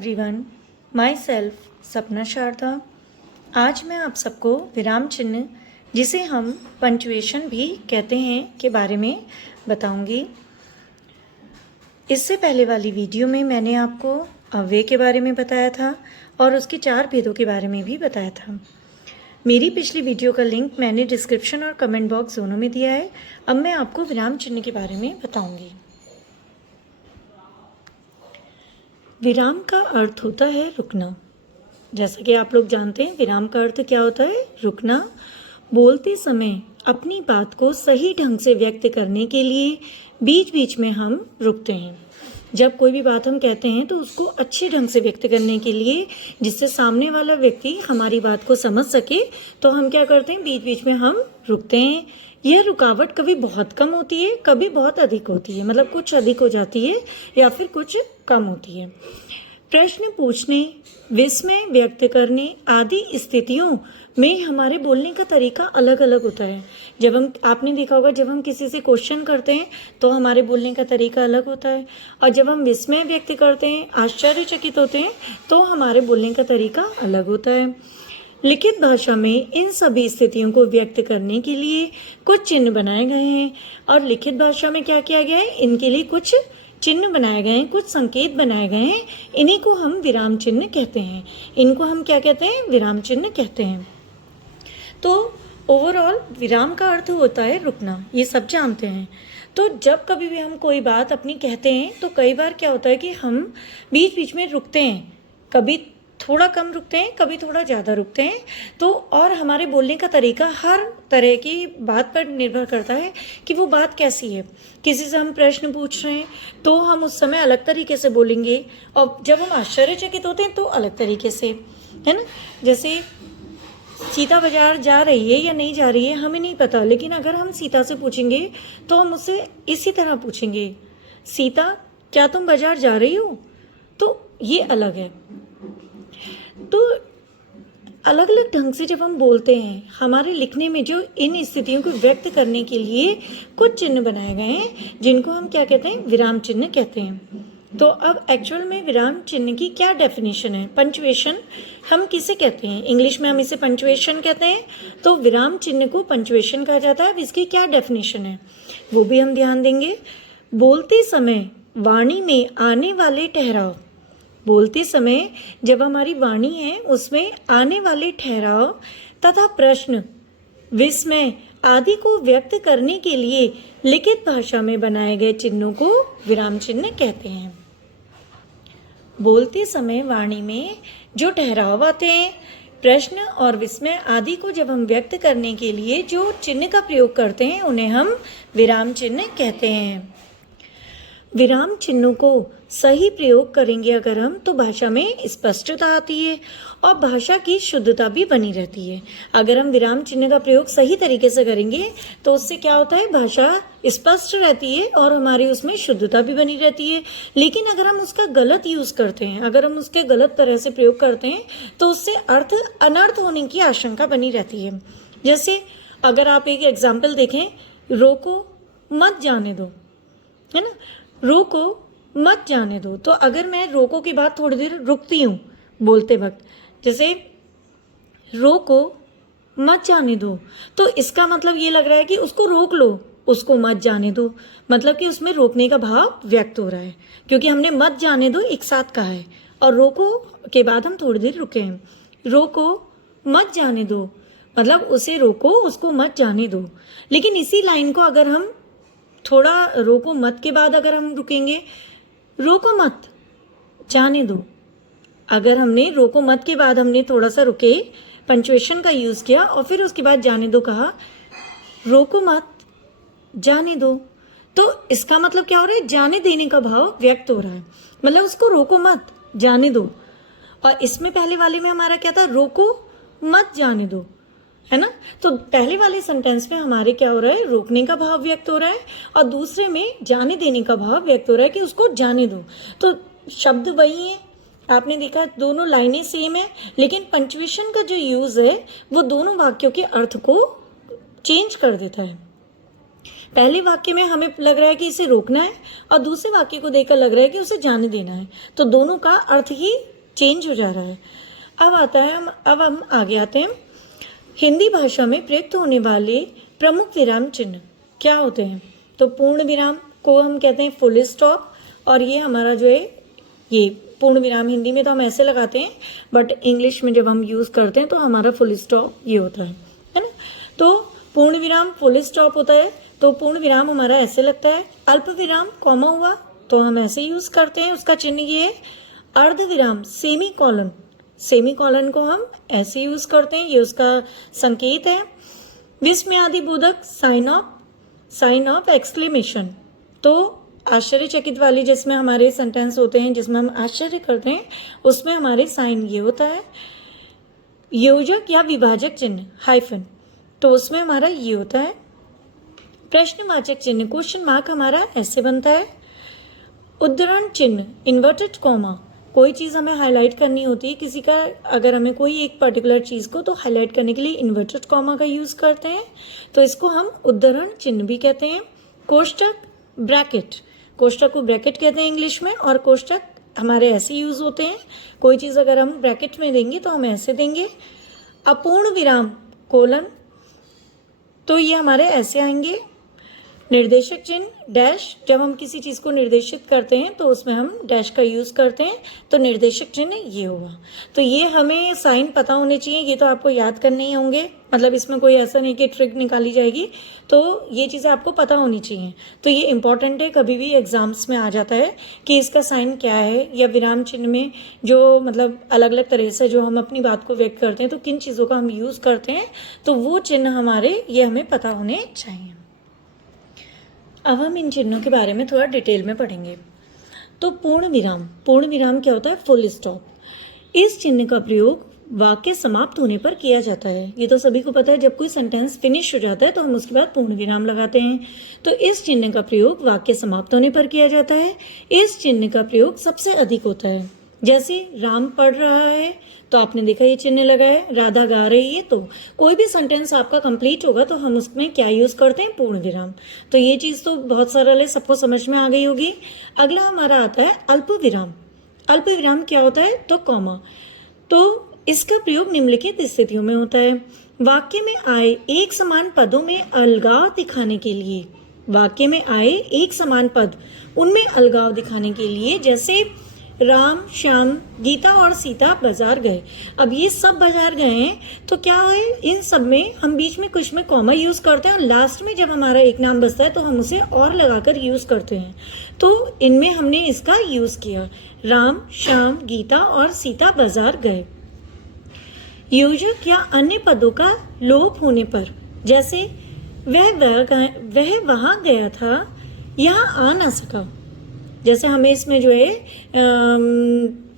Everyone, my self सपना शारदा। आज मैं आप सबको विराम चिन्ह, जिसे हम पंक्चुएशन भी कहते हैं, के बारे में बताऊंगी। इससे पहले वाली वीडियो में मैंने आपको अव्यय के बारे में बताया था और उसके 4 भेदों के बारे में भी बताया था। मेरी पिछली वीडियो का लिंक मैंने डिस्क्रिप्शन और कमेंट बॉक्स दोनों में दिया है। अब मैं आपको विराम चिन्ह के बारे में बताऊंगी। विराम का अर्थ होता है रुकना। जैसा कि आप लोग जानते हैं, विराम का अर्थ क्या होता है? रुकना। बोलते समय अपनी बात को सही ढंग से व्यक्त करने के लिए बीच बीच में हम रुकते हैं। जब कोई भी बात हम कहते हैं तो उसको अच्छे ढंग से व्यक्त करने के लिए, जिससे सामने वाला व्यक्ति हमारी बात को समझ सके, तो हम क्या करते हैं? बीच बीच में हम रुकते हैं। यह रुकावट कभी बहुत कम होती है, कभी बहुत अधिक होती है, मतलब कुछ अधिक हो जाती है या फिर कुछ कम होती है। प्रश्न पूछने, विस्मय व्यक्त करने आदि स्थितियों में हमारे बोलने का तरीका अलग अलग होता है। आपने देखा होगा, जब हम किसी से क्वेश्चन करते हैं तो हमारे बोलने का तरीका अलग होता है, और जब हम विस्मय व्यक्त करते हैं, आश्चर्यचकित होते हैं, तो हमारे बोलने का तरीका अलग होता है। लिखित भाषा में इन सभी स्थितियों को व्यक्त करने के लिए कुछ चिन्ह बनाए गए हैं। और लिखित भाषा में क्या किया गया है? इनके लिए कुछ चिन्ह बनाए गए हैं, कुछ संकेत बनाए गए हैं। इन्हीं को हम विराम चिन्ह कहते हैं। इनको हम क्या कहते हैं? विराम चिन्ह कहते हैं। तो ओवरऑल विराम का अर्थ होता है रुकना, ये सब जानते हैं। तो जब कभी भी हम कोई बात अपनी कहते हैं तो कई बार क्या होता है कि हम बीच बीच में रुकते हैं। कभी थोड़ा कम रुकते हैं, कभी थोड़ा ज़्यादा रुकते हैं। तो और हमारे बोलने का तरीका हर तरह की बात पर निर्भर करता है कि वो बात कैसी है। किसी से हम प्रश्न पूछ रहे हैं तो हम उस समय अलग तरीके से बोलेंगे, और जब हम आश्चर्यचकित होते हैं तो अलग तरीके से, है ना। जैसे सीता बाजार जा रही है या नहीं जा रही है हमें नहीं पता, लेकिन अगर हम सीता से पूछेंगे तो हम उससे इसी तरह पूछेंगे, सीता क्या तुम बाजार जा रही हो? तो ये अलग है। तो अलग अलग ढंग से जब हम बोलते हैं, हमारे लिखने में जो इन स्थितियों को व्यक्त करने के लिए कुछ चिन्ह बनाए गए हैं, जिनको हम क्या कहते हैं? विराम चिन्ह कहते हैं। तो अब एक्चुअल में विराम चिन्ह की क्या डेफिनेशन है? पंक्चुएशन हम किसे कहते हैं? इंग्लिश में हम इसे पंक्चुएशन कहते हैं, तो विराम चिन्ह को पंक्चुएशन कहा जाता है। अब इसकी क्या डेफिनेशन है वो भी हम ध्यान देंगे। बोलते समय वाणी में आने वाले ठहराव, बोलते समय जब हमारी वाणी है उसमें आने वाले ठहराव तथा प्रश्न, विस्मय आदि को व्यक्त करने के लिए लिखित भाषा में बनाए गए चिन्हों को विराम चिन्ह कहते हैं। बोलते समय वाणी में जो ठहराव आते हैं, प्रश्न और विस्मय आदि को जब हम व्यक्त करने के लिए जो चिन्ह का प्रयोग करते हैं, उन्हें हम विराम चिन्ह कहते हैं। विराम चिन्हों को सही प्रयोग करेंगे अगर हम, तो भाषा में स्पष्टता आती है और भाषा की शुद्धता भी बनी रहती है। अगर हम विराम चिन्ह का प्रयोग सही तरीके से करेंगे तो उससे क्या होता है? भाषा स्पष्ट रहती है और हमारी उसमें शुद्धता भी बनी रहती है। लेकिन अगर हम उसका गलत यूज़ करते हैं, अगर हम उसके गलत तरह से प्रयोग करते हैं, तो उससे अनर्थ होने की आशंका बनी रहती है। जैसे अगर आप एक एग्जाम्पल देखें, रोको मत जाने दो, है ना। रोको मत जाने दो, तो अगर मैं रोको की बात थोड़ी देर रुकती हूँ बोलते वक्त, जैसे रोको मत जाने दो, तो इसका मतलब ये लग रहा है कि उसको रोक लो, उसको मत जाने दो, मतलब कि उसमें रोकने का भाव व्यक्त हो रहा है, क्योंकि हमने मत जाने दो एक साथ कहा है और रोको के बाद हम थोड़ी देर रुके हैं। रोको मत जाने दो मतलब उसे रोको, उसको मत जाने दो। लेकिन इसी लाइन को अगर हम थोड़ा रोको मत के बाद अगर हम रुकेंगे, रोको मत जाने दो, अगर हमने रोको मत के बाद हमने थोड़ा सा रुके, पंक्चुएशन का यूज़ किया और फिर उसके बाद जाने दो कहा, रोको मत जाने दो, तो इसका मतलब क्या हो रहा है? जाने देने का भाव व्यक्त हो रहा है, मतलब उसको रोको मत जाने दो। और इसमें पहले वाले में हमारा क्या था? रोको मत जाने दो, है ना। तो पहले वाले सेंटेंस में हमारे क्या हो रहा है? रोकने का भाव व्यक्त हो रहा है, और दूसरे में जाने देने का भाव व्यक्त हो रहा है कि उसको जाने दो। तो शब्द वही है, आपने देखा दोनों लाइनें सेम है, लेकिन पंक्चुएशन का जो यूज़ है वो दोनों वाक्यों के अर्थ को चेंज कर देता है। पहले वाक्य में हमें लग रहा है कि इसे रोकना है और दूसरे वाक्य को देखकर लग रहा है कि उसे जाने देना है, तो दोनों का अर्थ ही चेंज हो जा रहा है। अब हम आगे आते हैं। हिंदी भाषा में प्रयुक्त होने वाले प्रमुख विराम चिन्ह क्या होते हैं? तो पूर्ण विराम को हम कहते हैं फुल स्टॉप, और ये हमारा जो है ये पूर्ण विराम हिंदी में तो हम ऐसे लगाते हैं, बट इंग्लिश में जब हम यूज़ करते हैं तो हमारा फुल स्टॉप ये होता है ना। तो पूर्ण विराम फुल स्टॉप होता है, तो पूर्ण विराम हमारा ऐसे लगता है। अल्प विराम कॉमा हुआ तो हम ऐसे यूज़ करते हैं, उसका चिन्ह ये है। अर्ध विराम सेमी कॉलन को हम ऐसे यूज़ करते हैं, ये उसका संकेत है। विस्मयादि बोधक साइन ऑफ एक्सक्लेमेशन, तो आश्चर्यचकित वाली जिसमें हमारे सेंटेंस होते हैं जिसमें हम आश्चर्य करते हैं, उसमें हमारे साइन ये होता है। योजक या विभाजक चिन्ह हाइफन, तो उसमें हमारा ये होता है। प्रश्नवाचक चिन्ह क्वेश्चन मार्क हमारा ऐसे बनता है। उद्धरण चिन्ह इन्वर्टेड कॉमा, कोई चीज़ हमें हाईलाइट करनी होती है किसी का, अगर हमें कोई एक पर्टिकुलर चीज़ को तो हाईलाइट करने के लिए इन्वर्टेड कॉमा का यूज़ करते हैं, तो इसको हम उद्धरण चिन्ह भी कहते हैं। कोष्टक ब्रैकेट, कोष्टक को ब्रैकेट कहते हैं इंग्लिश में, और कोष्टक हमारे ऐसे यूज़ होते हैं। कोई चीज़ अगर हम ब्रैकेट में देंगे तो हम ऐसे देंगे। अपूर्ण विराम कोलन, तो ये हमारे ऐसे आएंगे। निर्देशक चिन्ह डैश, जब हम किसी चीज़ को निर्देशित करते हैं तो उसमें हम डैश का यूज़ करते हैं, तो निर्देशक चिन्ह ये होगा। तो ये हमें साइन पता होने चाहिए, ये तो आपको याद करने ही होंगे, मतलब इसमें कोई ऐसा नहीं कि ट्रिक निकाली जाएगी, तो ये चीज़ें आपको पता होनी चाहिए। तो ये इंपॉर्टेंट है, कभी भी एग्जाम्स में आ जाता है कि इसका साइन क्या है, या विराम चिन्ह में जो मतलब अलग अलग तरह से जो हम अपनी बात को व्यक्त करते हैं तो किन चीज़ों का हम यूज़ करते हैं, तो वो चिन्ह हमारे ये हमें पता होने चाहिए। अब हम इन चिन्हों के बारे में थोड़ा डिटेल में पढ़ेंगे। तो पूर्ण विराम क्या होता है? Full stop. इस चिन्ह का प्रयोग वाक्य समाप्त होने पर किया जाता है। ये तो सभी को पता है, जब कोई सेंटेंस फिनिश हो जाता है तो हम उसके बाद पूर्ण विराम लगाते हैं। तो इस चिन्ह का प्रयोग वाक्य समाप्त होने पर किया जाता है। इस चिन्ह का प्रयोग सबसे अधिक होता है। जैसे राम पढ़ रहा है तो आपने देखा ये चिन्ह लगा है, राधा गा रही है, तो कोई भी सेंटेंस आपका कंप्लीट होगा तो हम उसमें क्या यूज़ करते हैं? पूर्ण विराम। तो ये चीज़ तो बहुत सरल है, सबको समझ में आ गई होगी। अगला हमारा आता है अल्प विराम। अल्प विराम क्या होता है? तो कॉमा। तो इसका प्रयोग निम्नलिखित स्थितियों में होता है। वाक्य में आए एक समान पदों में अलगाव दिखाने के लिए, वाक्य में आए एक समान पद उनमें अलगाव दिखाने के लिए, जैसे राम श्याम गीता और सीता बाजार गए। अब ये सब बाजार गए हैं तो क्या है, इन सब में हम बीच में कुछ में कॉमा यूज करते हैं और लास्ट में जब हमारा एक नाम बचता है तो हम उसे और लगाकर यूज करते हैं। तो इनमें हमने इसका यूज किया, राम श्याम गीता और सीता बाजार गए। योजक या अन्य पदों का लोप होने पर, जैसे वह वहां गया था, यहाँ आ ना सका। जैसे हमें इसमें जो है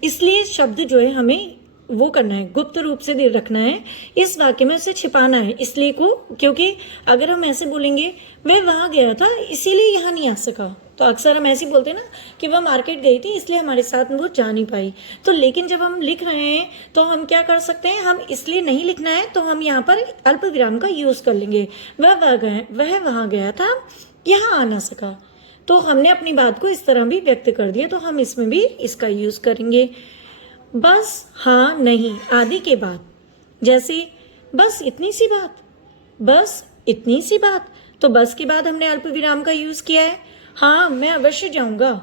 इसलिए शब्द जो है हमें वो करना है, गुप्त रूप से रखना है, इस वाक्य में उसे छिपाना है इसलिए को, क्योंकि अगर हम ऐसे बोलेंगे वह वहाँ गया था इसीलिए यहाँ नहीं आ सका, तो अक्सर हम ऐसे बोलते हैं ना कि वह मार्केट गई थी इसलिए हमारे साथ वो जा नहीं पाई। तो लेकिन जब हम लिख रहे हैं तो हम क्या कर सकते हैं, हम इसलिए नहीं लिखना है तो हम यहाँ पर अल्प विराम का यूज़ कर लेंगे। वह वहाँ गया था, यहाँ आ ना सका। तो हमने अपनी बात को इस तरह भी व्यक्त कर दिया, तो हम इसमें भी इसका यूज़ करेंगे। बस हाँ नहीं आदि के बाद, जैसे बस इतनी सी बात, बस इतनी सी बात, तो बस के बाद हमने अल्प विराम का यूज़ किया है। हाँ मैं अवश्य जाऊँगा,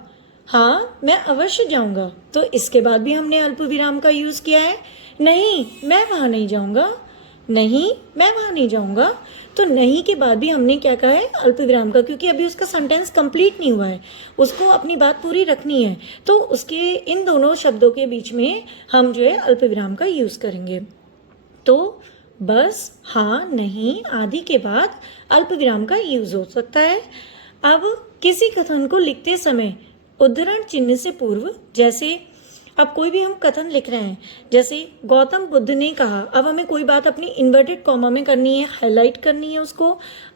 हाँ मैं अवश्य जाऊँगा, तो इसके बाद भी हमने अल्प विराम का यूज़ किया है। नहीं मैं वहाँ नहीं जाऊँगा, नहीं मैं वहाँ नहीं जाऊँगा, तो नहीं के बाद भी हमने क्या कहा है? अल्प विराम का, क्योंकि अभी उसका सेंटेंस कंप्लीट नहीं हुआ है, उसको अपनी बात पूरी रखनी है, तो उसके इन दोनों शब्दों के बीच में हम जो है अल्प विराम का यूज़ करेंगे। तो बस हाँ नहीं आदि के बाद अल्प विराम का यूज़ हो सकता है। अब किसी कथन को लिखते समय उद्धरण चिन्ह से पूर्व, जैसे अब कोई भी हम कथन लिख रहे हैं, जैसे गौतम बुद्ध ने कहा, अब हमें कोई बात अपनी इन्वर्टेड कॉमा में करनी है, हाईलाइट करनी है उसको,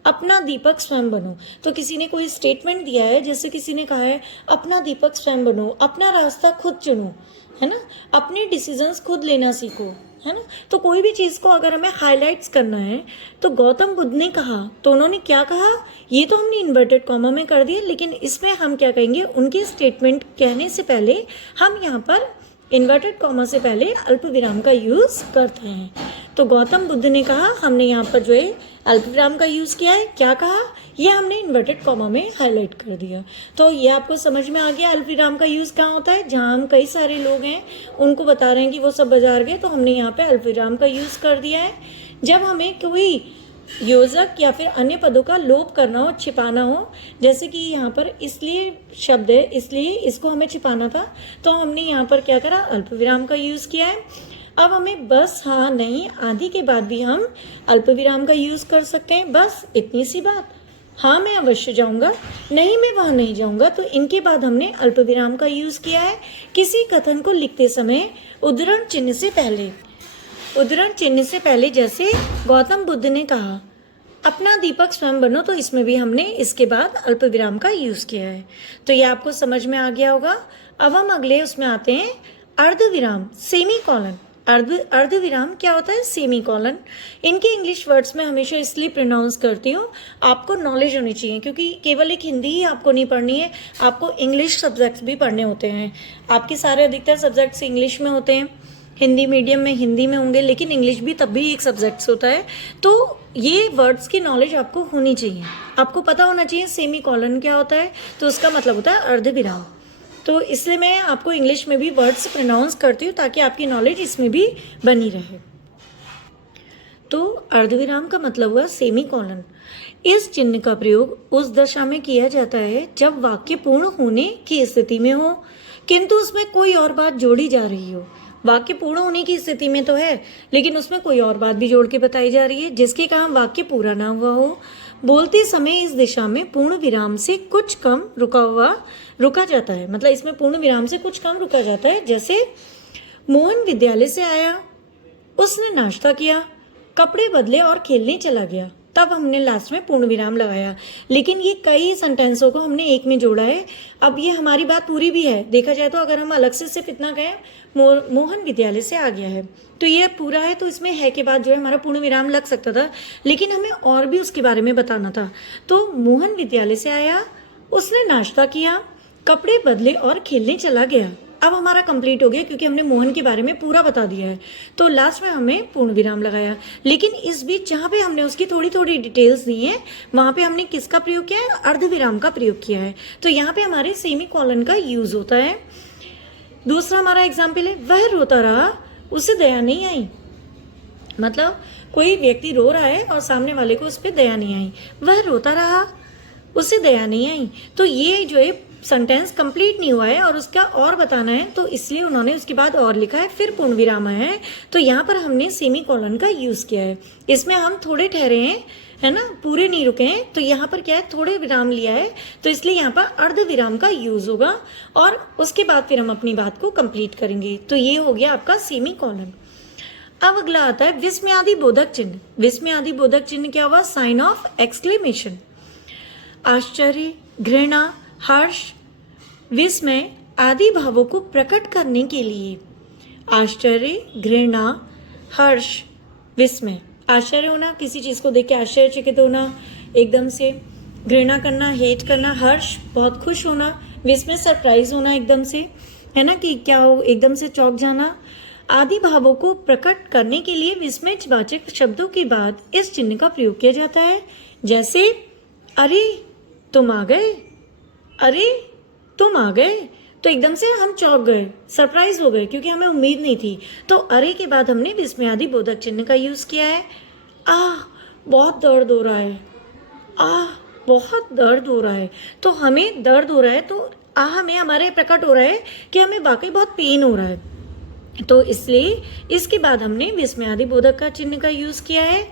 अपना दीपक स्वयं बनो। तो किसी ने कोई स्टेटमेंट दिया है, जैसे किसी ने कहा है अपना दीपक स्वयं बनो, अपना रास्ता खुद चुनो, है ना, अपने डिसीजंस खुद लेना सीखो, है ना। तो कोई भी चीज़ को अगर हमें हाईलाइट्स करना है तो गौतम बुद्ध ने कहा, तो उन्होंने क्या कहा, ये तो हमने इन्वर्टेड कॉमा में कर दिया, लेकिन इसमें हम क्या कहेंगे, उनकी स्टेटमेंट कहने से पहले हम यहाँ पर इन्वर्टेड कॉमा से पहले अल्प विराम का यूज़ करते हैं। तो गौतम बुद्ध ने कहा, हमने यहाँ पर जो है अल्प विराम का यूज़ किया है। क्या कहा, ये हमने इन्वर्टेड कॉमा में हाईलाइट कर दिया। तो ये आपको समझ में आ गया अल्प विराम का यूज़ कहाँ होता है। जहाँ हम कई सारे लोग हैं उनको बता रहे हैं कि वो सब बाजार गए, तो हमने यहाँ पे अल्प विराम का यूज़ कर दिया है। जब हमें कोई योजक या फिर अन्य पदों का लोप करना हो, छिपाना हो, जैसे कि यहाँ पर इसलिए शब्द है, इसलिए इसको हमें छिपाना था, तो हमने यहाँ पर क्या करा, अल्प विराम का यूज़ किया है। अब हमें बस, हाँ, नहीं आदि के बाद भी हम अल्प विराम का यूज़ कर सकते हैं। बस इतनी सी बात, हाँ मैं अवश्य जाऊँगा, नहीं मैं वहाँ नहीं जाऊँगा, तो इनके बाद हमने अल्प विराम का यूज़ किया है। किसी कथन को लिखते समय उद्धरण चिन्ह से पहले, उद्धरण चिन्ह से पहले, जैसे गौतम बुद्ध ने कहा अपना दीपक स्वयं बनो, तो इसमें भी हमने इसके बाद अल्प विराम का यूज़ किया है। तो ये आपको समझ में आ गया होगा। अब हम अगले उसमें आते हैं, अर्ध विराम, सेमी कॉलन। अर्ध विराम क्या होता है, सेमी कॉलन। इनके इंग्लिश वर्ड्स में हमेशा इसलिए प्रोनाउंस करती हूँ, आपको नॉलेज होनी चाहिए, क्योंकि केवल एक हिंदी ही आपको नहीं पढ़नी है, आपको इंग्लिश सब्जेक्ट्स भी पढ़ने होते हैं। आपके सारे अधिकतर सब्जेक्ट्स इंग्लिश में होते हैं, हिंदी मीडियम में हिंदी में होंगे, लेकिन इंग्लिश भी तब भी एक सब्जेक्ट्स होता है। तो ये वर्ड्स की नॉलेज आपको होनी चाहिए, आपको पता होना चाहिए सेमी कॉलन क्या होता है, तो उसका मतलब होता है अर्ध विराम। तो इसलिए मैं आपको इंग्लिश में भी वर्ड्स प्रोनाउंस करती हूँ ताकि आपकी नॉलेज इसमें भी बनी रहे। तो अर्धविराम का मतलब हुआ सेमी कॉलन। इस चिन्ह का प्रयोग उस दशा में किया जाता है जब वाक्य पूर्ण होने की स्थिति में हो, किंतु उसमें कोई और बात जोड़ी जा रही हो। वाक्य पूर्ण होने की स्थिति में तो है, लेकिन उसमें कोई और बात भी जोड़ के बताई जा रही है, जिसके कारण वाक्य पूरा ना हुआ हो। बोलते समय इस दिशा में पूर्ण विराम से कुछ कम रुका जाता है, मतलब इसमें पूर्ण विराम से कुछ कम रुका जाता है। जैसे मोहन विद्यालय से आया, उसने नाश्ता किया, कपड़े बदले और खेलने चला गया, तब हमने लास्ट में पूर्ण विराम लगाया। लेकिन ये कई सेंटेंसों को हमने एक में जोड़ा है। अब ये हमारी बात पूरी भी है, देखा जाए तो अगर हम अलग से सिर्फ इतना कहें मोहन विद्यालय से आ गया है, तो ये पूरा है, तो इसमें है के बाद जो है हमारा पूर्ण विराम लग सकता था, लेकिन हमें और भी उसके बारे में बताना था। तो मोहन विद्यालय से आया, उसने नाश्ता किया, कपड़े बदले और खेलने चला गया। अब हमारा कंप्लीट हो गया, क्योंकि हमने मोहन के बारे में पूरा बता दिया है, तो लास्ट में हमें पूर्ण विराम लगाया। लेकिन इस बीच जहाँ पे हमने उसकी थोड़ी थोड़ी डिटेल्स दी हैं, वहाँ पे हमने किसका प्रयोग किया है, अर्ध विराम का प्रयोग किया है। तो यहाँ पे हमारे सेमी कॉलन का यूज होता है। दूसरा हमारा एग्जाम्पल है, वह रोता रहा, उसे दया नहीं आई। मतलब कोई व्यक्ति रो रहा है और सामने वाले को उस पर दया नहीं आई, वह रोता रहा, उसे दया नहीं आई। तो ये जो है सेंटेंस कंप्लीट नहीं हुआ है और उसका और बताना है, तो इसलिए उन्होंने उसके बाद और लिखा है, फिर पूर्ण विराम आया है। तो यहाँ पर हमने सेमी कॉलन का यूज किया है। इसमें हम थोड़े ठहरे हैं, है ना, पूरे नहीं रुके हैं, तो यहाँ पर क्या है, थोड़े विराम लिया है, तो इसलिए यहाँ पर अर्ध विराम का यूज होगा और उसके बाद फिर हम अपनी बात को कंप्लीट करेंगे। तो ये हो गया आपका सेमी कॉलन। अब अगला आता है विस्मयादि बोधक चिन्ह। विस्मयादि बोधक चिन्ह क्या हुआ, साइन ऑफ एक्सक्लेमेशन। आश्चर्य, घृणा, हर्ष, विस्मय आदि भावों को प्रकट करने के लिए, आश्चर्य, घृणा, हर्ष, विस्मय। आश्चर्य होना, किसी चीज को देख के आश्चर्यचकित होना, एकदम से, घृणा करना, हेट करना, हर्ष बहुत खुश होना, विस्मय सरप्राइज होना एकदम से, है ना, कि क्या हो, एकदम से चौंक जाना। आदि भावों को प्रकट करने के लिए विस्मयवाचक शब्दों के बाद इस चिन्ह का प्रयोग किया जाता है। जैसे अरे तुम आ गए, अरे तुम आ गए, तो एकदम से हम चौंक गए, सरप्राइज हो गए, क्योंकि हमें उम्मीद नहीं थी। तो अरे के बाद हमने विस्मयादि बोधक चिन्ह का यूज किया है। बहुत दर्द हो रहा है, बहुत दर्द हो रहा है, तो हमें दर्द हो रहा है, तो हमें हमारे प्रकट हो रहा है कि हमें वाकई बहुत पेन हो रहा है, तो इसलिए इसके बाद हमने विस्मयादि बोधक का चिन्ह का यूज किया है।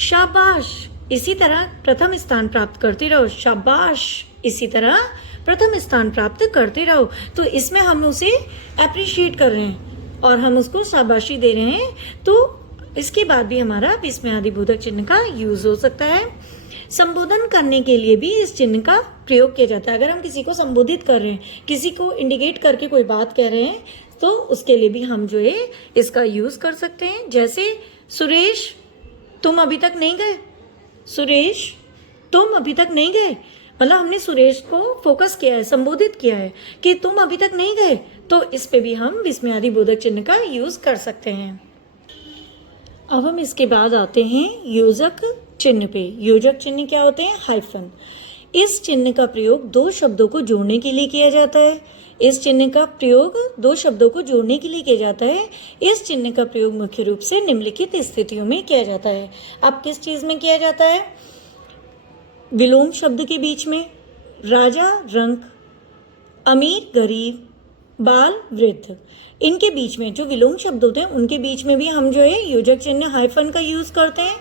शाबाश, इसी तरह प्रथम स्थान प्राप्त करते रहो, शाबाश, इसी तरह प्रथम स्थान प्राप्त करते रहो। तो इसमें हम उसे अप्रिशिएट कर रहे हैं और हम उसको शाबाशी दे रहे हैं, तो इसके बाद भी हमारा विस्मयादि बोधक चिन्ह का यूज हो सकता है। संबोधन करने के लिए भी इस चिन्ह का प्रयोग किया जाता है। अगर हम किसी को संबोधित कर रहे हैं, किसी को इंडिकेट करके कोई बात कह रहे हैं, तो उसके लिए भी हम जो है इसका यूज कर सकते हैं। जैसे सुरेश तुम अभी तक नहीं गए, सुरेश तुम अभी तक नहीं गए, मतलब हमने सुरेश को फोकस किया है, संबोधित किया है कि तुम अभी तक नहीं गए, तो इस पे भी हम विस्मयादि बोधक चिन्ह का यूज कर सकते हैं। अब हम इसके बाद आते हैं योजक चिन्ह पे। योजक चिन्ह क्या होते हैं? हाइफन। इस चिन्ह का प्रयोग दो शब्दों को जोड़ने के लिए किया जाता है। इस चिन्ह का प्रयोग दो शब्दों को जोड़ने के लिए किया जाता है। इस चिन्ह का प्रयोग मुख्य रूप से निम्नलिखित स्थितियों में किया जाता है। अब किस चीज में किया जाता है? विलोम शब्द के बीच में, राजा रंक, अमीर गरीब, बाल वृद्ध, इनके बीच में जो विलोम शब्द होते हैं उनके बीच में भी हम जो है योजक चिन्ह हाइफन का यूज करते हैं।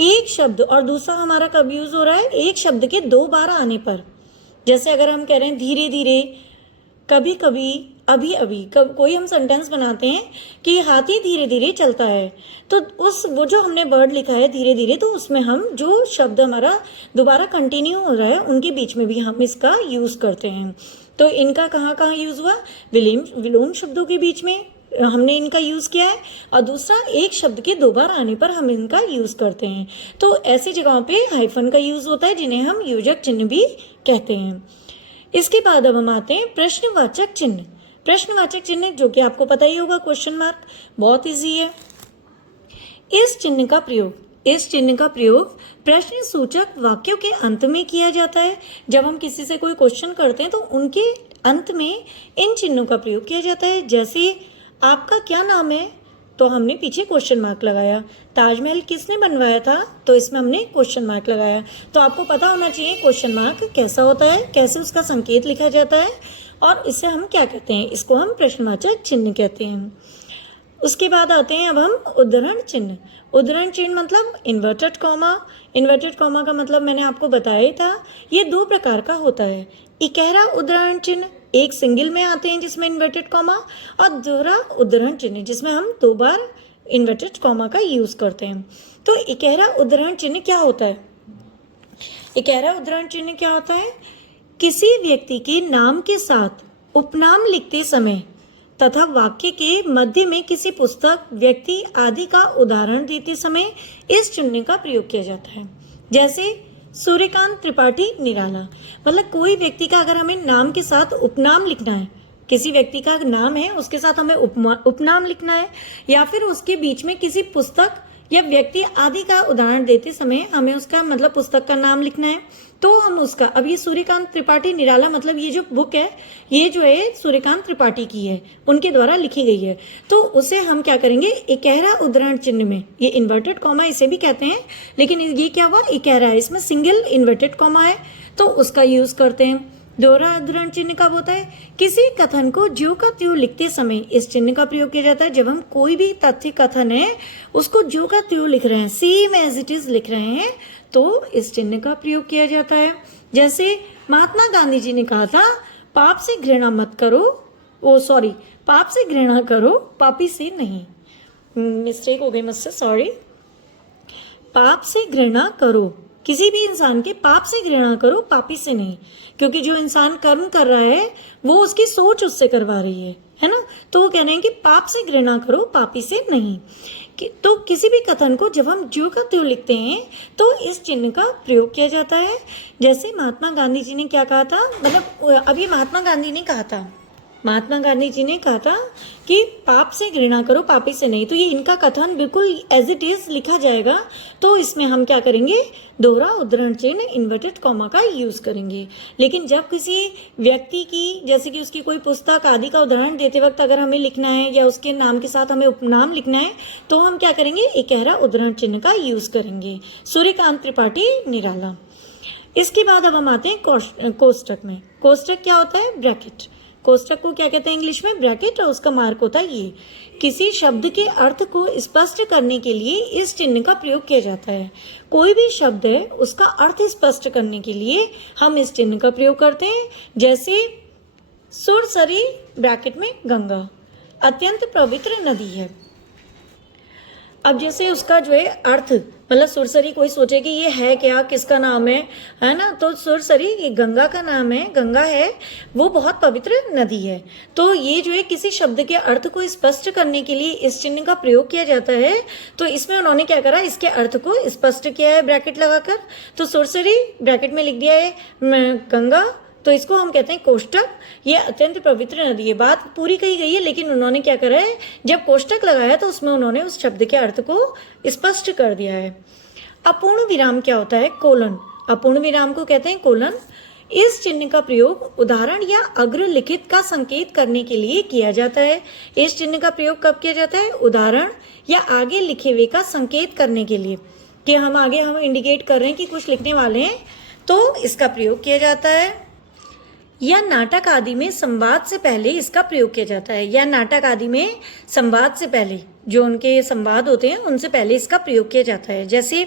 एक शब्द और दूसरा हमारा कब यूज हो रहा है? एक शब्द के दो बार आने पर। जैसे अगर हम कह रहे हैं धीरे धीरे, कभी कभी, अभी अभी, कोई हम सेंटेंस बनाते हैं कि हाथी धीरे धीरे चलता है, तो वो जो हमने वर्ड लिखा है धीरे धीरे, तो उसमें हम जो शब्द हमारा दोबारा कंटिन्यू हो रहा है उनके बीच में भी हम इसका यूज करते हैं। तो इनका कहाँ कहाँ यूज हुआ? विलोम शब्दों के बीच में हमने इनका यूज किया है, और दूसरा एक शब्द के दो बार आने पर हम इनका यूज करते हैं। तो ऐसी जगहों पे हाइफन का यूज होता है जिन्हें हम योजक चिन्ह भी कहते हैं। इसके बाद अब हम आते हैं प्रश्नवाचक चिन्ह। प्रश्नवाचक चिन्ह जो कि आपको पता ही होगा, क्वेश्चन मार्क, बहुत इजी है। इस चिन्ह का प्रयोग प्रश्न सूचक वाक्यों के अंत में किया जाता है। जब हम किसी से कोई क्वेश्चन करते हैं तो उनके अंत में इन चिन्हों का प्रयोग किया जाता है। जैसे आपका क्या नाम है, तो हमने पीछे क्वेश्चन मार्क लगाया। ताजमहल किसने बनवाया था, तो इसमें हमने क्वेश्चन मार्क लगाया। तो आपको पता होना चाहिए क्वेश्चन मार्क कैसा होता है, कैसे उसका संकेत लिखा जाता है, और इसे हम क्या कहते हैं? इसको हम प्रश्नवाचक चिन्ह कहते हैं। उसके बाद आते हैं अब हम उद्धरण चिन्ह। उद्धरण चिन्ह मतलब इन्वर्टेड कॉमा। इन्वर्टेड कॉमा का मतलब मैंने आपको बताया था, ये दो प्रकार का होता है। इकहरा उद्धरण चिन्ह एक सिंगल में आते हैं जिसमें इन्वर्टेड कॉमा, और दोहरा उद्धरण चिन्ह जिसमें हम दो बार इन्वर्टेड कॉमा का यूज करते हैं। तो इकहरा उद्धरण चिन्ह क्या होता है? इकहरा उद्धरण चिन्ह क्या होता है? किसी व्यक्ति के नाम के साथ उपनाम लिखते समय तथा वाक्य के मध्य में किसी पुस्तक, व्यक्ति आदि का उदाहरण देते समय इस चिन्ह का प्रयोग किया जाता है। जैसे सूर्यकांत त्रिपाठी निराला, मतलब कोई व्यक्ति का अगर हमें नाम के साथ उपनाम लिखना है, किसी व्यक्ति का नाम है उसके साथ हमें उपनाम लिखना है, या फिर उसके बीच में किसी पुस्तक या व्यक्ति आदि का उदाहरण देते समय हमें उसका मतलब पुस्तक का नाम लिखना है, तो हम उसका, अब ये सूर्यकांत त्रिपाठी निराला मतलब ये जो बुक है ये जो है सूर्यकांत त्रिपाठी की है, उनके द्वारा लिखी गई है, तो उसे हम क्या करेंगे? इकहरा उद्धरण चिन्ह में, ये इन्वर्टेड कॉमा इसे भी कहते हैं, लेकिन ये क्या हुआ? इकहरा है, इसमें सिंगल इन्वर्टेड कॉमा है, तो उसका यूज करते हैं। दोहरा उद्धरण चिन्ह कब होता है? किसी कथन को ज्यों का त्यों लिखते समय इस चिन्ह का प्रयोग किया जाता है। जब हम कोई भी तथ्य कथन है उसको ज्यों का त्यों लिख रहे हैं, सेम एज इट इज लिख रहे हैं, तो इस चिन्ह का प्रयोग किया जाता है। जैसे महात्मा गांधी जी ने कहा था, पाप से घृणा मत करो, पाप से घृणा करो, पापी से नहीं। मिस्टेक हो गई मुझसे, सॉरी। पाप से घृणा करो, किसी भी इंसान के पाप से घृणा करो, पापी से नहीं, क्योंकि जो इंसान कर्म कर रहा है वो उसकी सोच उससे करवा रही है ना। तो वो कह रहे हैं कि पाप से घृणा करो, पापी से नहीं। तो किसी भी कथन को जब हम ज्यों का त्यों लिखते हैं तो इस चिन्ह का प्रयोग किया जाता है। जैसे महात्मा गांधी जी ने क्या कहा था, मतलब अभी महात्मा गांधी ने कहा था, महात्मा गांधी जी ने कहा था कि पाप से घृणा करो, पापी से नहीं, तो ये इनका कथन बिल्कुल एज इट इज लिखा जाएगा, तो इसमें हम क्या करेंगे? दोहरा उद्धरण चिन्ह इन्वर्टेड कॉमा का यूज करेंगे। लेकिन जब किसी व्यक्ति की, जैसे कि उसकी कोई पुस्तक आदि का उदाहरण देते वक्त अगर हमें लिखना है या उसके नाम के साथ हमें उपनाम लिखना है, तो हम क्या करेंगे? इकहरा उद्धरण चिन्ह का यूज करेंगे। सूर्यकांत त्रिपाठी निराला। इसके बाद अब हम आते हैं कोष्टक में। कोष्टक क्या होता है? ब्रैकेट। कोष्टक को क्या कहते हैं इंग्लिश में? ब्रैकेट, और उसका मार्क होता है ये। किसी शब्द के अर्थ को स्पष्ट करने के लिए इस चिन्ह का प्रयोग किया जाता है। कोई भी शब्द है उसका अर्थ स्पष्ट करने के लिए हम इस चिन्ह का प्रयोग करते हैं। जैसे सुरसरी ब्रैकेट में गंगा अत्यंत पवित्र नदी है। अब जैसे उसका जो है अर्थ मतलब सुरसरी कोई सोचे कि ये है क्या, किसका नाम है ना, तो सुरसरी ये गंगा का नाम है, गंगा है, वो बहुत पवित्र नदी है। तो ये जो है किसी शब्द के अर्थ को स्पष्ट करने के लिए इस चिन्ह का प्रयोग किया जाता है। तो इसमें उन्होंने क्या करा, इसके अर्थ को स्पष्ट किया है ब्रैकेट लगाकर। तो सुरसरी ब्रैकेट में लिख दिया है गंगा, तो इसको हम कहते हैं कोष्टक। ये अत्यंत पवित्र नदी है। बात पूरी कही गई है, लेकिन उन्होंने क्या करा है, जब कोष्टक लगाया तो उसमें उन्होंने उस शब्द के अर्थ को स्पष्ट कर दिया है। अपूर्ण विराम क्या होता है, कोलन। अपूर्ण विराम को कहते हैं कोलन। इस चिन्ह का प्रयोग उदाहरण या अग्रलिखित का संकेत करने के लिए किया जाता है। इस चिन्ह का प्रयोग कब किया जाता है, उदाहरण या आगे लिखे हुए का संकेत करने के लिए, कि हम आगे हम इंडिकेट कर रहे हैं कि कुछ लिखने वाले हैं, तो इसका प्रयोग किया जाता है। या नाटक आदि में संवाद से पहले इसका प्रयोग किया जाता है। या नाटक आदि में संवाद से पहले, जो उनके संवाद होते हैं उनसे पहले इसका प्रयोग किया जाता है। जैसे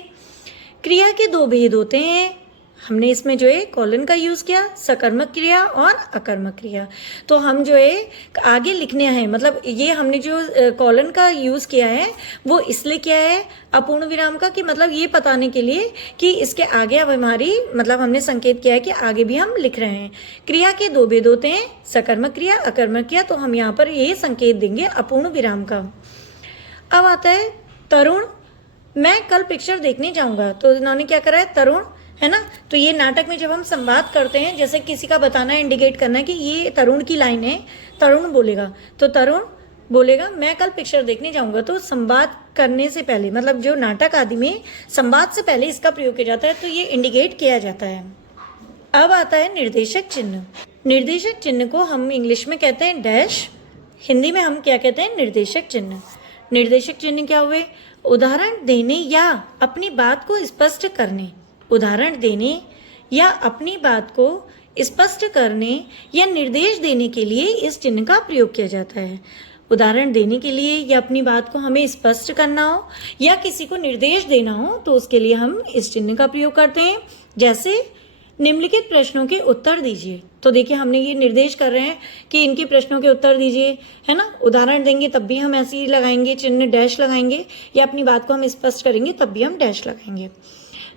क्रिया के दो भेद होते हैं, हमने इसमें जो है कॉलन का यूज़ किया, सकर्मक क्रिया और अकर्मक क्रिया। तो हम जो है आगे लिखने हैं, मतलब ये हमने जो कॉलन का यूज़ किया है वो इसलिए किया है अपूर्ण विराम का, कि मतलब ये बताने के लिए कि इसके आगे अब हमारी, मतलब हमने संकेत किया है कि आगे भी हम लिख रहे हैं। क्रिया के दो भेद होते हैं, सकर्मक क्रिया, अकर्मक क्रिया। तो हम यहाँ पर ये संकेत देंगे अपूर्ण विराम का। अब आता है तरुण, मैं कल पिक्चर देखने जाऊँगा। तो इन्होंने क्या करा है, तरुण है ना। तो ये नाटक में जब हम संवाद करते हैं, जैसे किसी का बताना है, इंडिकेट करना है कि ये तरुण की लाइन है, तरुण बोलेगा, तो तरुण बोलेगा मैं कल पिक्चर देखने जाऊंगा। तो संवाद करने से पहले, मतलब जो नाटक आदि में संवाद से पहले इसका प्रयोग किया जाता है, तो ये इंडिकेट किया जाता है। अब आता है निर्देशक चिन्ह। निर्देशक चिन्ह को हम इंग्लिश में कहते हैं डैश, हिंदी में हम क्या कहते हैं, निर्देशक चिन्ह। निर्देशक चिन्ह क्या हुए, उदाहरण देने या अपनी बात को स्पष्ट करने, उदाहरण देने या अपनी बात को स्पष्ट करने या निर्देश देने के लिए इस चिन्ह का प्रयोग किया जाता है। उदाहरण देने के लिए या अपनी बात को हमें स्पष्ट करना हो या किसी को निर्देश देना हो, तो उसके लिए हम इस चिन्ह का प्रयोग करते हैं। जैसे निम्नलिखित प्रश्नों के उत्तर दीजिए। तो देखिए हमने ये निर्देश कर रहे हैं कि इनके प्रश्नों के उत्तर दीजिए, है ना। उदाहरण देंगे तब भी हम ऐसे ही लगाएंगे, चिन्ह डैश लगाएंगे, या अपनी बात को हम स्पष्ट करेंगे तब भी हम डैश लगाएंगे।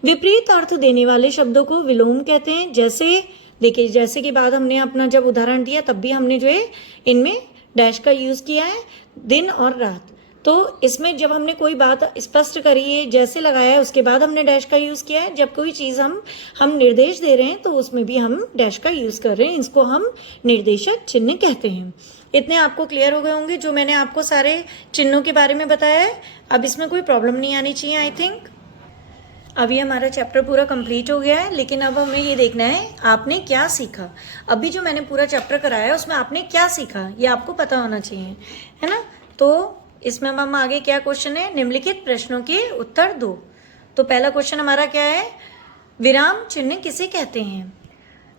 विपरीत अर्थ देने वाले शब्दों को विलोम कहते हैं। जैसे देखिए, जैसे के बाद हमने अपना जब उदाहरण दिया तब भी हमने जो है इनमें डैश का यूज़ किया है, दिन और रात। तो इसमें जब हमने कोई बात स्पष्ट करी है, जैसे लगाया है, उसके बाद हमने डैश का यूज़ किया है। जब कोई चीज़ हम निर्देश दे रहे हैं तो उसमें भी हम डैश का यूज़ कर रहे हैं। इसको हम निर्देशक चिन्ह कहते हैं। इतने आपको क्लियर हो गए होंगे जो मैंने आपको सारे चिन्हों के बारे में बताया है। अब इसमें कोई प्रॉब्लम नहीं आनी चाहिए आई थिंक। अभी हमारा चैप्टर पूरा कंप्लीट हो गया है, लेकिन अब हमें ये देखना है आपने क्या सीखा। अभी जो मैंने पूरा चैप्टर कराया है उसमें आपने क्या सीखा ये आपको पता होना चाहिए, है ना। तो इसमें हम आगे क्या क्वेश्चन है, निम्नलिखित प्रश्नों के उत्तर दो। तो पहला क्वेश्चन हमारा क्या है, विराम चिन्ह किसे कहते हैं।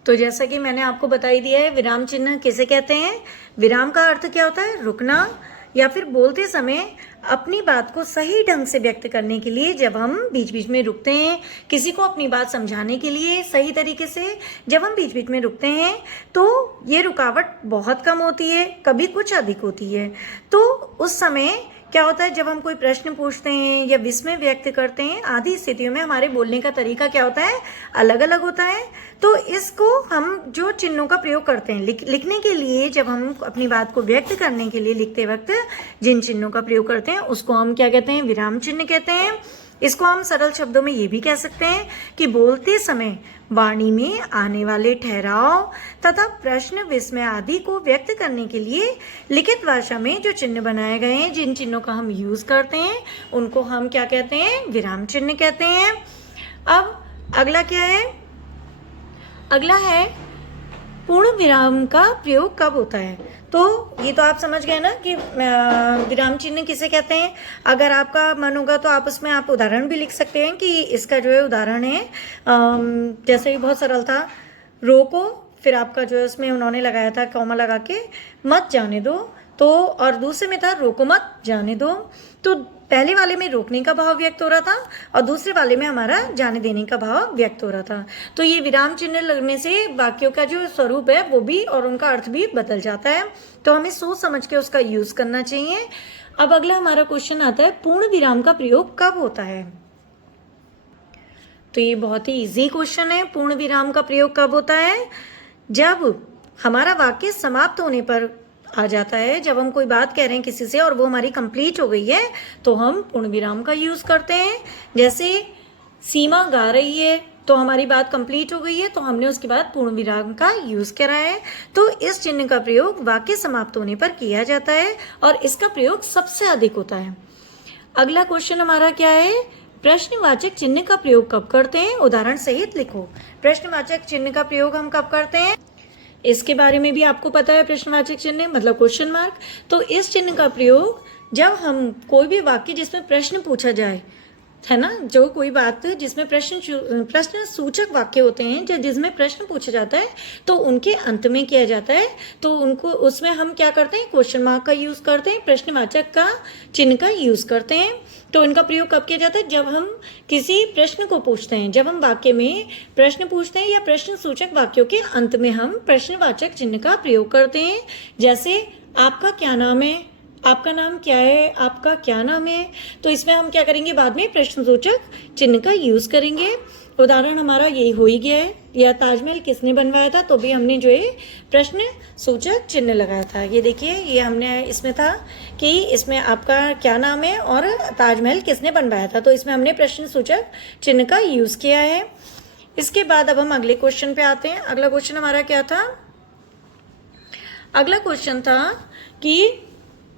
तो जैसा कि मैंने आपको बता ही दिया है, विराम चिन्ह किसे कहते हैं। विराम का अर्थ क्या होता है, रुकना, या फिर बोलते समय अपनी बात को सही ढंग से व्यक्त करने के लिए जब हम बीच बीच में रुकते हैं, किसी को अपनी बात समझाने के लिए सही तरीके से जब हम बीच बीच में रुकते हैं, तो ये रुकावट बहुत कम होती है, कभी कुछ अधिक होती है। तो उस समय क्या होता है, जब हम कोई प्रश्न पूछते हैं या विस्मय व्यक्त करते हैं, आदि स्थितियों में हमारे बोलने का तरीका क्या होता है, अलग अलग होता है। तो इसको हम जो चिन्हों का प्रयोग करते हैं लिखने के लिए, जब हम अपनी बात को व्यक्त करने के लिए लिखते वक्त जिन चिन्हों का प्रयोग करते हैं उसको हम क्या कहते हैं, विराम चिन्ह कहते हैं। इसको हम सरल शब्दों में ये भी कह सकते हैं कि बोलते समय वाणी में आने वाले ठहराव तथा प्रश्न, विस्मय आदि को व्यक्त करने के लिए लिखित भाषा में जो चिन्ह बनाए गए हैं, जिन चिन्हों का हम यूज़ करते हैं उनको हम क्या कहते हैं, विराम चिन्ह कहते हैं। अब अगला क्या है, अगला है पूर्ण विराम का प्रयोग कब होता है। तो ये तो आप समझ गए ना कि विराम चिन्ह किसे कहते हैं। अगर आपका मन होगा तो आप उसमें आप उदाहरण भी लिख सकते हैं कि इसका जो है उदाहरण है, जैसे भी बहुत सरल था, रोको, फिर आपका जो है उसमें उन्होंने लगाया था कॉमा लगा के, मत जाने दो। तो और दूसरे में था रोको मत जाने दो। तो पहले वाले में रोकने का भाव व्यक्त हो रहा था और दूसरे वाले में हमारा जाने देने का भाव व्यक्त हो रहा था। तो ये विराम चिन्ह लगने से वाक्यों का जो स्वरूप है वो भी और उनका अर्थ भी बदल जाता है। तो हमें सोच समझ के उसका यूज करना चाहिए। अब अगला हमारा क्वेश्चन आता है, पूर्ण विराम का प्रयोग कब होता है। तो ये बहुत ही इजी क्वेश्चन है। पूर्ण विराम का प्रयोग कब होता है? जब हमारा वाक्य समाप्त होने पर आ जाता है। जब हम कोई बात कह रहे हैं किसी से और वो हमारी कंप्लीट हो गई है तो हम पूर्ण विराम का यूज करते हैं। जैसे सीमा गा रही है तो हमारी बात कंप्लीट हो गई है तो हमने उसके बाद पूर्ण विराम का यूज करा है। तो इस चिन्ह का प्रयोग वाक्य समाप्त होने पर किया जाता है और इसका प्रयोग सबसे अधिक होता है। अगला क्वेश्चन हमारा क्या है? प्रश्नवाचक चिन्ह का प्रयोग कब करते हैं? उदाहरण सहित लिखो। प्रश्नवाचक चिन्ह का प्रयोग हम कब करते हैं? इसके बारे में भी आपको पता है। प्रश्नवाचक चिन्ह मतलब क्वेश्चन मार्क। तो इस चिन्ह का प्रयोग जब हम कोई भी वाक्य जिसमें प्रश्न पूछा जाए, है ना, जो कोई बात जिसमें प्रश्न सूचक वाक्य होते हैं, जो जिसमें प्रश्न पूछा जाता है तो उनके अंत में किया जाता है। तो उनको उसमें हम क्या करते हैं? क्वेश्चन मार्क का यूज करते हैं, प्रश्नवाचक का चिन्ह का यूज करते हैं। तो इनका प्रयोग कब किया जाता है? जब हम किसी प्रश्न को पूछते हैं, जब हम वाक्य में प्रश्न पूछते हैं या प्रश्न सूचक वाक्यों के अंत में हम प्रश्नवाचक चिन्ह का प्रयोग करते हैं। जैसे आपका क्या नाम है, आपका नाम क्या है, आपका क्या नाम है। तो इसमें हम क्या करेंगे? बाद में प्रश्नसूचक चिन्ह का यूज करेंगे। उदाहरण हमारा यही हो ही गया है। या ताजमहल किसने बनवाया था? तो भी हमने जो है प्रश्न सूचक चिन्ह लगाया था। ये देखिए, ये हमने इसमें था कि इसमें आपका क्या नाम है और ताजमहल किसने बनवाया था, तो इसमें हमने प्रश्न सूचक चिन्ह का यूज किया है। इसके बाद अब हम अगले क्वेश्चन पे आते हैं। अगला क्वेश्चन हमारा क्या था? अगला क्वेश्चन था कि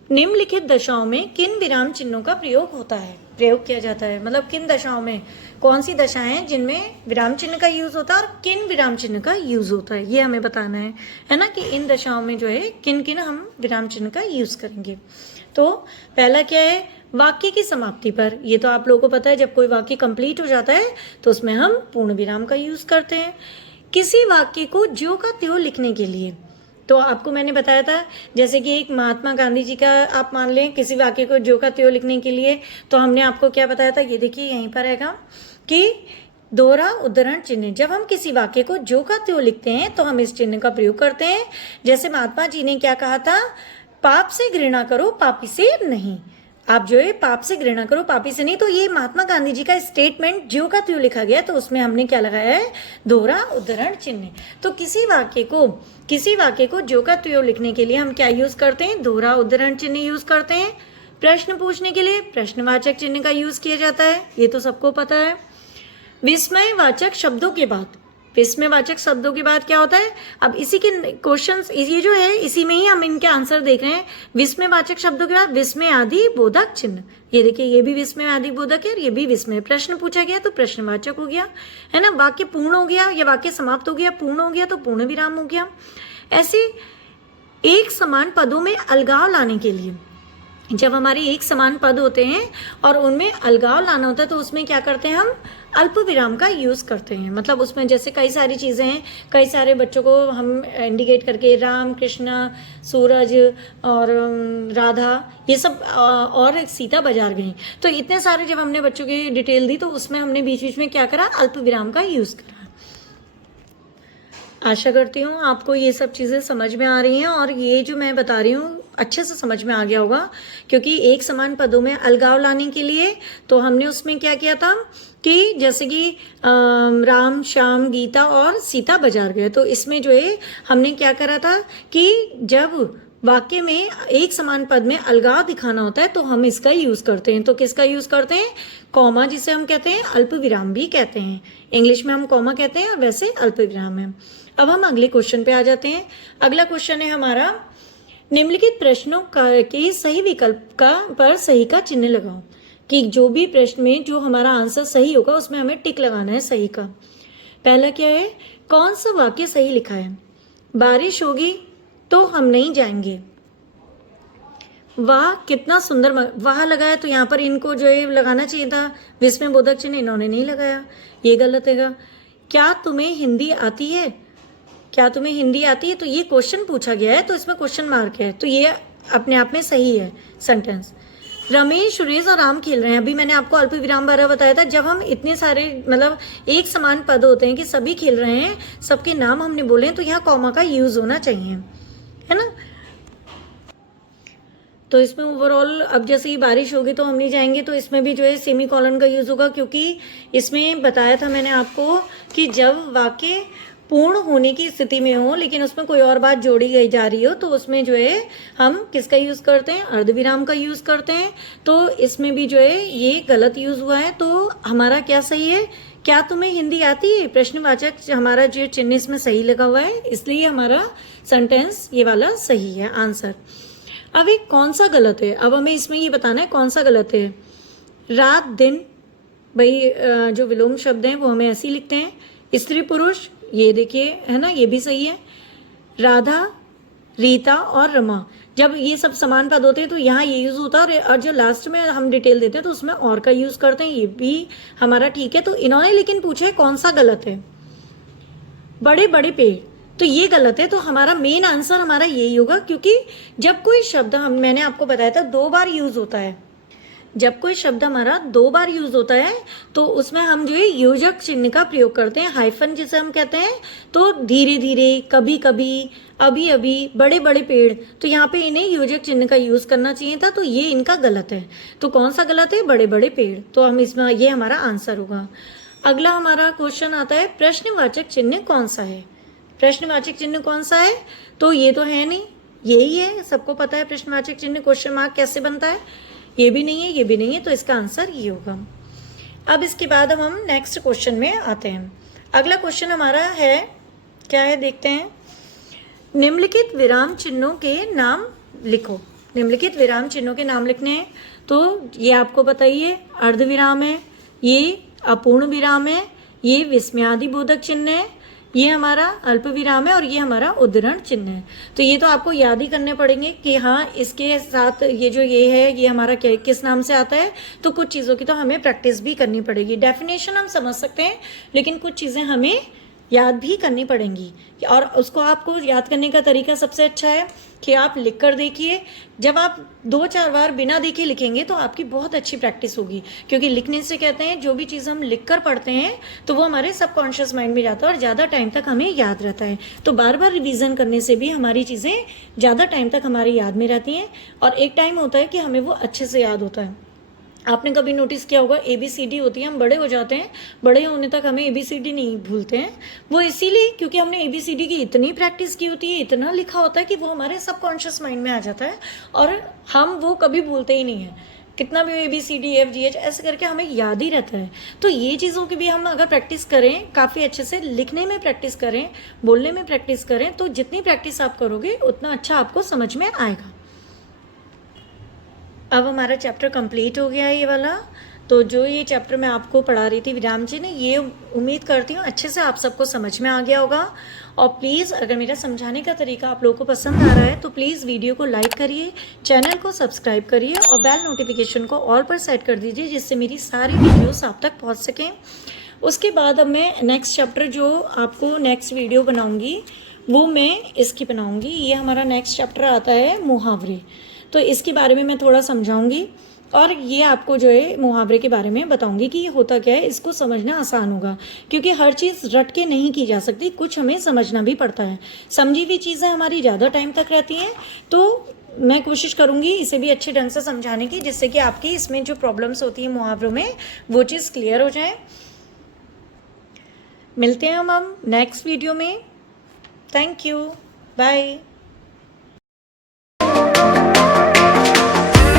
निम्नलिखित दशाओं में किन विराम चिन्हों का प्रयोग किया जाता है। मतलब किन दशाओं में, कौन सी दशाएं हैं जिनमें विराम चिन्ह का यूज होता है और किन विराम चिन्ह का यूज होता है, ये हमें बताना है ना, कि इन दशाओं में जो है किन किन हम विराम चिन्ह का यूज करेंगे। तो पहला क्या है? वाक्य की समाप्ति पर। ये तो आप लोगों को पता है, जब कोई वाक्य कंप्लीट हो जाता है तो उसमें हम पूर्ण विराम का यूज करते हैं। किसी वाक्य को ज्यों का त्यों लिखने के लिए, तो आपको मैंने बताया था, जैसे कि एक महात्मा गांधी जी का आप मान लें, किसी वाक्य को ज्यों का त्यों लिखने के लिए तो हमने आपको क्या बताया था? ये देखिए यहीं पर रहेगा कि दोहरा उद्धरण चिन्ह। जब हम किसी वाक्य को ज्यों का त्यों लिखते हैं तो हम इस चिन्ह का प्रयोग करते हैं। जैसे महात्मा जी ने क्या कहा था? पाप से घृणा करो, पापी से नहीं। आप जो है पाप से घृणा करो, पापी से नहीं। तो ये महात्मा गांधी जी का स्टेटमेंट ज्यों का त्यों लिखा गया, तो उसमें हमने क्या लगाया है? दोहरा उद्धरण चिन्ह। तो किसी वाक्य को ज्यों का त्यों लिखने के लिए हम क्या यूज करते हैं? दोहरा उद्धरण चिन्ह यूज करते हैं। प्रश्न पूछने के लिए प्रश्नवाचक चिन्ह का यूज किया जाता है, ये तो सबको पता है। विस्मयवाचक शब्दों के बाद क्या होता है? अब इसी के क्वेश्चंस, ये जो है इसी में ही हम इनके आंसर देख रहे हैं। विस्मयवाचक शब्दों के बाद विस्मय आदि बोधक चिन्ह। ये देखिए, ये भी विस्मय आदि बोधक है और ये भी विस्मय। प्रश्न पूछा गया तो प्रश्नवाचक हो गया, है ना। वाक्य पूर्ण हो गया या वाक्य समाप्त हो गया, पूर्ण हो गया तो पूर्ण विराम हो गया। ऐसे एक समान पदों में अलगाव लाने के लिए, जब हमारे एक समान पद होते हैं और उनमें अलगाव लाना होता है तो उसमें क्या करते हैं? हम अल्प विराम का यूज करते हैं। मतलब उसमें जैसे कई सारी चीजें हैं, कई सारे बच्चों को हम इंडिकेट करके राम, कृष्णा, सूरज और राधा, ये सब और सीता बाजार गई, तो इतने सारे जब हमने बच्चों की डिटेल दी तो उसमें हमने बीच बीच में क्या करा? अल्प विराम का यूज करा। आशा करती हूँ आपको ये सब चीज़ें समझ में आ रही हैं और ये जो मैं बता रही हूँ अच्छे से समझ में आ गया होगा, क्योंकि एक समान पदों में अलगाव लाने के लिए तो हमने उसमें क्या किया था कि जैसे कि राम, श्याम, गीता और सीता बाजार गए, तो इसमें जो है हमने क्या करा था कि जब वाक्य में एक समान पद में अलगाव दिखाना होता है तो हम इसका यूज करते हैं। तो किसका यूज करते हैं? कॉमा, जिसे हम कहते हैं अल्प विराम भी कहते हैं। इंग्लिश में हम कॉमा कहते हैं और वैसे अल्प विराम है। अब हम अगले क्वेश्चन पे आ जाते हैं। अगला क्वेश्चन है हमारा, निम्नलिखित प्रश्नों के सही विकल्प पर सही का चिन्ह लगाओ। कि जो भी प्रश्न में जो हमारा आंसर सही होगा उसमें हमें टिक लगाना है सही का। पहला क्या है? कौन सा वाक्य सही लिखा है? बारिश होगी तो हम नहीं जाएंगे। वाह, कितना सुंदर वाह लगाया, तो यहाँ पर इनको जो है लगाना चाहिए था विस्मय बोधक चिन्ह, इन्होंने नहीं लगाया, ये गलत है। क्या तुम्हें हिंदी आती है? क्या तुम्हें हिंदी आती है, तो ये क्वेश्चन पूछा गया है तो इसमें क्वेश्चन मार्क है, तो ये अपने आप में सही है सेंटेंस। रमेश, सुरेश और राम खेल रहे हैं। अभी मैंने आपको अल्प विराम बारह बताया था, जब हम इतने सारे मतलब एक समान पद होते हैं कि सभी खेल रहे हैं, सबके नाम हमने बोले हैं, तो यहाँ कॉमा का यूज होना चाहिए, है ना। तो इसमें ओवरऑल अब जैसे ही बारिश होगी तो हम नहीं जाएंगे, तो इसमें भी जो है सेमी कॉलन का यूज़ होगा, क्योंकि इसमें बताया था मैंने आपको कि जब वाक्य पूर्ण होने की स्थिति में हो लेकिन उसमें कोई और बात जोड़ी गई जा रही हो तो उसमें जो है हम किसका यूज़ करते हैं, अर्धविराम का यूज़ करते हैं। तो इसमें भी जो है ये गलत यूज़ हुआ है, तो हमारा क्या सही है? क्या तुम्हें हिंदी आती है? प्रश्नवाचक हमारा जो चिन्ह इसमें सही लगा हुआ है, इसलिए हमारा सेंटेंस ये वाला सही है आंसर। अब एक कौन सा गलत है, अब हमें इसमें ये बताना है कौन सा गलत है। रात दिन, भाई जो विलोम शब्द हैं वो हमें ऐसे ही लिखते हैं। स्त्री पुरुष, ये देखिए है ना, ये भी सही है। राधा, रीता और रमा, जब ये सब समान पद होते हैं तो यहाँ ये यूज़ होता है, और जो लास्ट में हम डिटेल देते हैं तो उसमें और का यूज़ करते हैं, ये भी हमारा ठीक है। तो इन्होंने लेकिन पूछा है कौन सा गलत है। बड़े बड़े पेड़, तो ये गलत है, तो हमारा मेन आंसर हमारा यही होगा, क्योंकि जब कोई शब्द मैंने आपको बताया था 2 बार यूज़ होता है, जब कोई शब्द हमारा 2 बार यूज होता है तो उसमें हम जो है योजक चिन्ह का प्रयोग करते हैं, हाइफन जिसे हम कहते हैं। तो धीरे धीरे, कभी कभी, अभी अभी, बड़े बड़े पेड़, तो यहाँ पे इन्हें योजक चिन्ह का यूज करना चाहिए था, तो ये इनका गलत है। तो कौन सा गलत है? बड़े बड़े पेड़, तो हम इसमें ये हमारा आंसर होगा। अगला हमारा क्वेश्चन आता है प्रश्नवाचक चिन्ह कौन सा है। प्रश्नवाचक चिन्ह कौन सा है? तो ये तो है नहीं, यही है, सबको पता है प्रश्नवाचक चिन्ह क्वेश्चन मार्क कैसे बनता है। ये भी नहीं है, ये भी नहीं है, तो इसका आंसर ये होगा। अब इसके बाद अब हम नेक्स्ट क्वेश्चन में आते हैं। अगला क्वेश्चन हमारा है, क्या है देखते हैं। निम्नलिखित विराम चिन्हों के नाम लिखो। निम्नलिखित विराम चिन्हों के नाम लिखने हैं, तो ये आपको बताइए, अर्धविराम है, ये अपूर्ण विराम है, ये विस्मयादिबोधक चिन्ह है, ये हमारा अल्प विराम है और ये हमारा उद्धरण चिन्ह है। तो ये तो आपको याद ही करने पड़ेंगे कि हाँ इसके साथ ये जो ये है ये हमारा क्या किस नाम से आता है। तो कुछ चीज़ों की तो हमें प्रैक्टिस भी करनी पड़ेगी। डेफिनेशन हम समझ सकते हैं लेकिन कुछ चीज़ें हमें याद भी करनी पड़ेंगी, और उसको आपको याद करने का तरीका सबसे अच्छा है कि आप लिख कर देखिए। जब आप 2-4 बार बिना देखे लिखेंगे तो आपकी बहुत अच्छी प्रैक्टिस होगी, क्योंकि लिखने से कहते हैं जो भी चीज़ हम लिख कर पढ़ते हैं तो वो हमारे सबकॉन्शियस माइंड में जाता है और ज़्यादा टाइम तक हमें याद रहता है। तो बार बार रिवीजन करने से भी हमारी चीज़ें ज़्यादा टाइम तक हमारी याद में रहती हैं, और एक टाइम होता है कि हमें वो अच्छे से याद होता है। आपने कभी नोटिस किया होगा ABCD होती है, हम बड़े हो जाते हैं, बड़े होने तक हमें ABCD नहीं भूलते हैं। वो इसीलिए क्योंकि हमने ABCD की इतनी प्रैक्टिस की होती है, इतना लिखा होता है कि वो हमारे सबकॉन्शियस माइंड में आ जाता है और हम वो कभी भूलते ही नहीं हैं। कितना भी ABCDFGH ऐसे करके हमें याद ही रहता है। तो ये चीज़ों की भी हम अगर प्रैक्टिस करें, काफ़ी अच्छे से लिखने में प्रैक्टिस करें, बोलने में प्रैक्टिस करें, तो जितनी प्रैक्टिस आप करोगे उतना अच्छा आपको समझ में आएगा। अब हमारा चैप्टर कंप्लीट हो गया है ये वाला। तो जो ये चैप्टर मैं आपको पढ़ा रही थी विराम चिन्ह, ये उम्मीद करती हूँ अच्छे से आप सबको समझ में आ गया होगा। और प्लीज़ अगर मेरा समझाने का तरीका आप लोगों को पसंद आ रहा है तो प्लीज़ वीडियो को लाइक करिए, चैनल को सब्सक्राइब करिए और बेल नोटिफिकेशन को ऑल पर सेट कर दीजिए, जिससे मेरी सारी वीडियोस आप तक पहुँच सकें। उसके बाद अब मैं नेक्स्ट चैप्टर जो आपको नेक्स्ट वीडियो बनाऊँगी वो मैं इसकी बनाऊँगी। ये हमारा नेक्स्ट चैप्टर आता है मुहावरे, तो इसके बारे में मैं थोड़ा समझाऊंगी और ये आपको जो है मुहावरे के बारे में बताऊंगी कि ये होता क्या है। इसको समझना आसान होगा क्योंकि हर चीज़ रट के नहीं की जा सकती, कुछ हमें समझना भी पड़ता है। समझी हुई चीज़ें हमारी ज़्यादा टाइम तक रहती हैं, तो मैं कोशिश करूंगी इसे भी अच्छे ढंग से समझाने की, जिससे कि आपकी इसमें जो प्रॉब्लम्स होती है मुहावरों में वो चीज़ क्लियर हो जाए। मिलते हैं हम नेक्स्ट वीडियो में। Thank you, bye.